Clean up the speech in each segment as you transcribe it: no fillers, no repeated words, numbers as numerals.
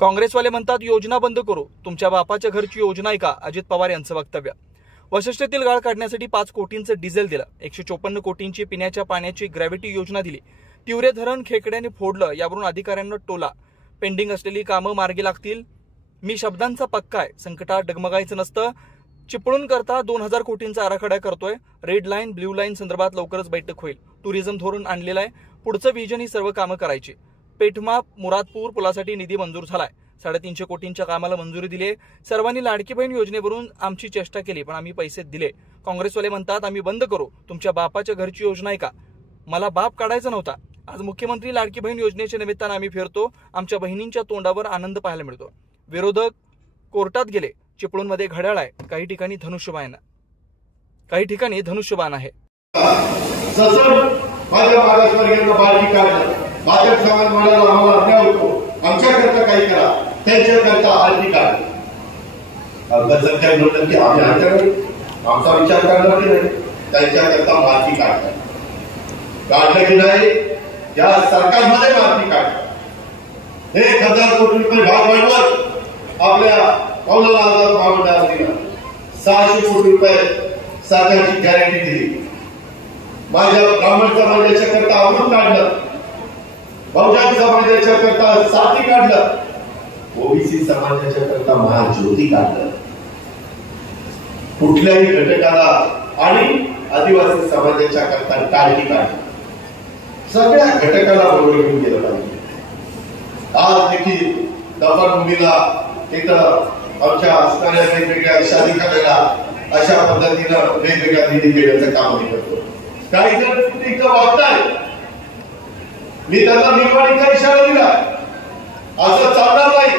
काँग्रेसवाले म्हणतात योजना बंद करू, तुमच्या बापाच्या घरची योजना आहे का, अजित पवार यांचं वक्तव्य. वशिष्ठतील गाळ काढण्यासाठी 5 कोटींचं डिझेल दिलं, 154 कोटींची पिण्याच्या पाण्याची ग्रॅव्हिटी योजना दिली, तिवरे धरण खेकड्याने फोडलं, यावरून अधिकाऱ्यांना टोला. पेंडिंग असलेली कामं मार्गी लागतील. मी शब्दांचा पक्का आहे, संकटात डगमगायचं नसतं. चिपळूण करता 2000 कोटींचा आराखडा करतोय. रेड लाईन ब्ल्यू लाईन संदर्भात लवकरच बैठक होईल. टुरिझम धोरण आणलेलं आहे. पुढचं विजन ही सर्व कामं करायची. पेठमा मुरादपूर पुलासाठी निधी मंजूर झालाय. 350 कोटींच्या कामाला मंजुरी दिली. सर्वांनी लाडकी बहीण योजनेवरून आमची चेष्टा केली, पण आम्ही पैसे दिले. काँग्रेसवाले म्हणतात आम्ही बंद करू, तुमच्या बापाच्या घरची योजना आहे का. मला बाप काढायचा नव्हता. आज मुख्यमंत्री लाडकी बहीण योजनेच्या निमित्तानं आम्ही फिरतो. आमच्या बहिणींच्या तोंडावर आनंद पाहायला मिळतो. विरोधक कोर्टात गेले. चिपळूणमध्ये घड्याळ आहे, काही ठिकाणी धनुष्यबाण आहे. भाजप समाज म्हणाला आम्हाला अन्याय होतो, आमच्याकरता काही करा, त्यांच्याकरता आरती काढा. जर काय म्हणतात की आम्ही आमचा विचार करणार नाही, त्यांच्याकरता माती काढतात. काढलं की नाही, या सरकारमध्ये माती काढतात. 1000 कोटी रुपये भाग भांडवल आपल्या कौलाला आझाद महामंडळाला दिला. 600 कोटी रुपये सरकारची गॅरंटी दिली. माझ्या ब्राह्मण समाजाच्या करता अमृत काढलं, बहुजन समाजाच्या करता साथी काढलं, ओबीसी समाजाच्या करता महाज्योती काढलं. कुठल्याही घटकाला आणि आदिवासी समाजाच्या करता टाळी काढली. सगळ्या घटकाला बरोबर घेऊन गेलं पाहिजे. आज देखील दफनभूमीला तिथं आमच्या असणाऱ्या वेगवेगळ्या शादिखान्याला अशा पद्धतीनं वेगवेगळ्या निधी देण्याचं काम आम्ही करतो. काही जण चुकीचं वागताय, मी त्यांना निर्वाणीचा इशारा दिला. असं चालणार नाही.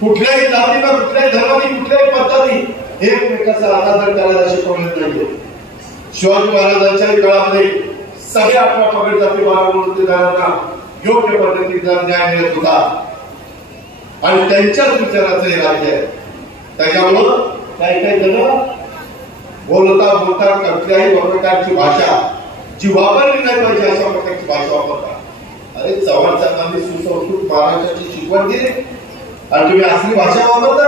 कुठल्याही जातीला, कुठल्याही धर्माने, कुठल्याही पद्धती एकमेकाचा अनादर करायला शिकवलं नाहीये. शिवाजी महाराजांच्या काळामध्ये सगळ्या 18 पगड जाती बाळगुरुदारांना योग्य पद्धतीचा न्याय मिळत होता आणि त्यांच्याच विचाराचं हे राज्य आहे. त्याच्यामुळं काही काही जण बोलता कुठल्याही प्रकारची भाषा जी वापरली नाही पाहिजे अशा प्रकारची भाषा वापरतात. अरे चव्हाण साहेबांनी सुसंस्कृत महाराष्ट्राची शिकवण दिली आणि तुम्ही असली भाषा वापरता,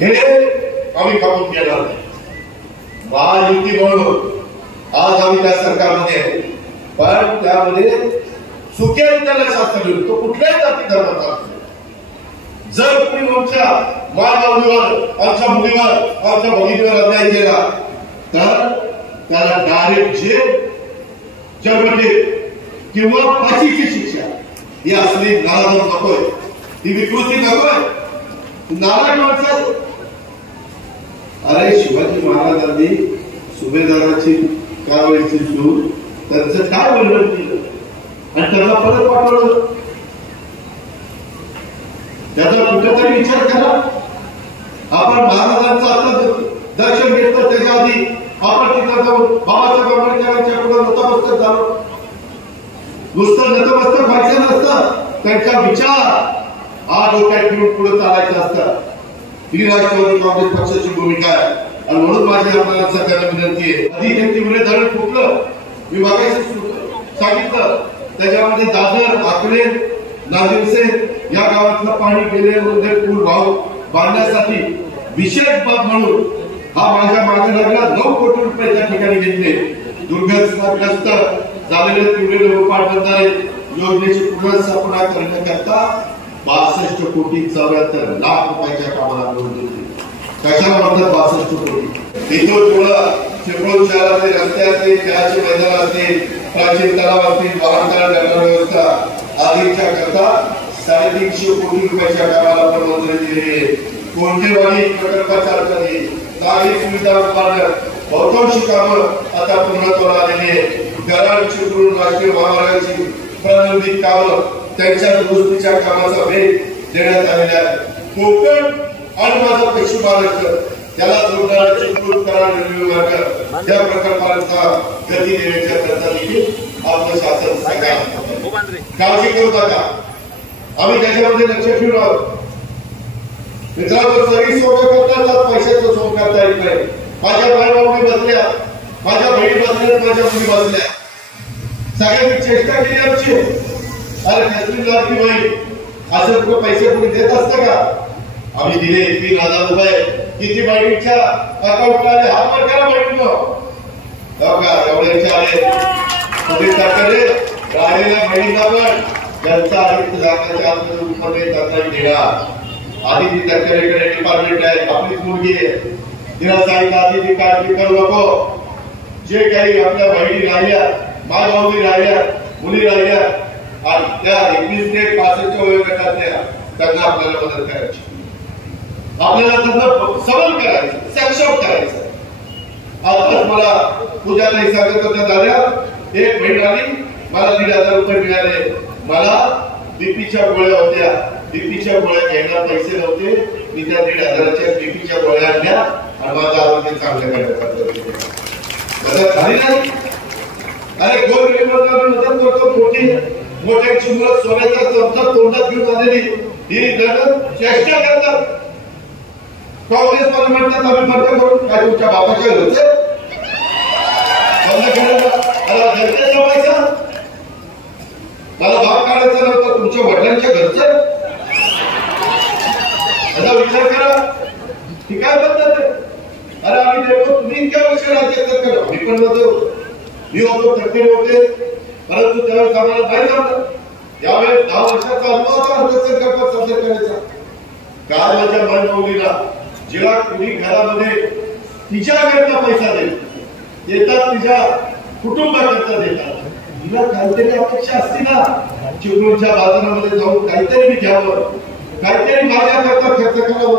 हे आम्ही कापून घेणार नाही. महायुती म्हणून आज आम्ही त्या सरकारमध्ये आहे, पण त्यामध्ये चुक्या त्याला शास्त्र देऊ. तो कुठल्याही जाती धर्माचा असतो. जर कुणी आमच्या मायबाबीवर, आमच्या मुलीवर, आमच्या बहिणीवर अन्याय केला तर त्याला डायरेक्ट जेल, जन्मठेप किंवा फाशीची शिक्षा ही असली नाराज नकोय, ही विकृती नकोय. नाराज माणसं. अरे शिवाजी महाराजांनी सुभेदाराची कारवाईची सूर त्यांचं काय वर्णन केलं आणि त्यांना परत पाठवलं. त्याचा कुठेतरी विचार करा. आपण महाराजांचं आता दर्शन घेतलं, त्याच्या आधी आपण तिथं जाऊन बाबासाहेब आंबेडकरांच्या पुढे नतमस्तक झालो. नुसतं नतमस्तक व्हायचं नसतं, त्यांचा विचार आज डोक्यात ठेवून पुढे चालायचं असतं. ही राष्ट्रवादी काँग्रेस पक्षाची भूमिका आहे आणि म्हणून माझी आपल्याला सगळ्यांना विनंती आहे. आधी त्यांची विरोध धरण फुटलं, मी मागायचं सांगितलं, त्याच्यामध्ये दादर, आकरे, नाजिरसे या गावातलं पाणी गेले पूल भाव बांधण्यासाठी विशेष बाब म्हणून हा माझ्या मागे लागला 9 कोटी रुपये त्या ठिकाणी घेतले. दुर्गतग्रस्त झालेले पिवळे पाटबंधारे योजनेची पुनर्स्थापना करण्याकरता 62 कोटी 74 लाख रुपयाच्या कामाला निवडून दिली. कशाला म्हणतात 62 कोटी. इथून थोडं चिपळूण शहरातील रस्ते असतील, खेळाचे मैदान असतील, प्राचीन तलाव असतील, वाहनतळ व्यवस्था आदींच्या करता 350 कोटी रुपयाच्या कामाला पण मंजुरी दिली आहे. कोणतेवाडी प्रकल्पाच्या अर्थाने नागरिक सुविधा उभारण्यात बहुतांशी कामं आता पूर्णत्वाला आलेली आहे. कराड चिपळूण राष्ट्रीय महामार्गाची प्रलंबित कामं त्यांच्या दुरुस्तीच्या कामाचा वेग देण्यात आलेला आहे. कोकण आणि माझा पश्चिम महाराष्ट्र त्याला जोडणारा चिपळूण कराड रेल्वे मार्ग या प्रकल्पांचा गती देण्याच्या करता देखील आपलं शासन काळजी करू नका. आम्ही त्याच्यामध्ये लक्ष ठेवून आहोत. मित्रांनो, सगळी सोय करतात, पैशाचं सोय करता येत नाही. माझ्या भाई बसल्या, माझ्या बहिणी बसल्या, माझ्या मुली बसल्या, सगळ्यांनी चेष्टा केली आमची. अरे कसली लाडकी बहीण असे रुपये पैसे कोणी देत असते का? आम्ही दिले 3,000 रुपये. किती बहिणीच्या अकाउंटला आले हात वर करा बहिणीनं. एवढ्याचे आले तुम्ही सरकारने राहिलेल्या बहिणींना पण ज्यांचा अधिक लाखाच्या आत उत्पन्न त्यांना देणार. आधी ती सरकारकडे डिपार्टमेंट आहे, आपलीच मुलगी आहे, तिला सांगितलं आधी ती काळजी करू नको. जे काही आपल्या बहिणी राहिल्या, मायभाऊनी राहिल्या, मुली राहिल्या आणि त्या 21 ते 65 वयोगटातल्या त्यांना आपल्याला मदत करायची, आपल्याला त्यांना सबल करायचं, सक्षम करायचं. आताच मला पूजा नाही सांगत होत्या झाल्या, एक बहीण आली, मला 1,500 रुपये मिळाले. मला बीपीच्या गोळ्या होत्या, बीपीच्या गोळ्या घ्यायला पैसे नव्हते, मी त्या 1,500च्या बीपीच्या गोळ्या आणल्या आणि माझं आरोग्य चांगलं करण्यात मदत झाली नाही. अरे गोरगरिबांना मदत करतो. मोठ्यांची मुलं सोन्याचा चमचा तोंडात घेऊन आलेली ही चेष्टा करतात. काँग्रेस पण म्हणतात आम्ही बंद करू. काय तुमच्या बापाच्या घरचे बंद करायला? मला जनतेचा पैसा, मला भाग काढायचा नव्हता, तुमच्या वडिलांच्या घरचे. याचा विचार करा की काय पद्धत आहे. अरे आम्ही देतो, तुम्ही इतक्या वर्ष राज्य करा. मी पण होतो, मी होतो, तडफेड होते, परंतु त्यावेळेस आम्हाला नाही जमलं. यावेळेस 10 वर्षाचा अनुभव होता अर्थसंकल्पात सादर करायचा. काल माझ्या मायभाऊलीला जिला कुणी घरामध्ये तिच्याकरता पैसा देतात, तिच्या कुटुंबाकरता देतात, तिला काहीतरी अपेक्षा असते ना. चिपळूणच्या बाजारामध्ये जाऊन काहीतरी मी घ्यावं, काहीतरी माझ्याकरता खर्च करावं.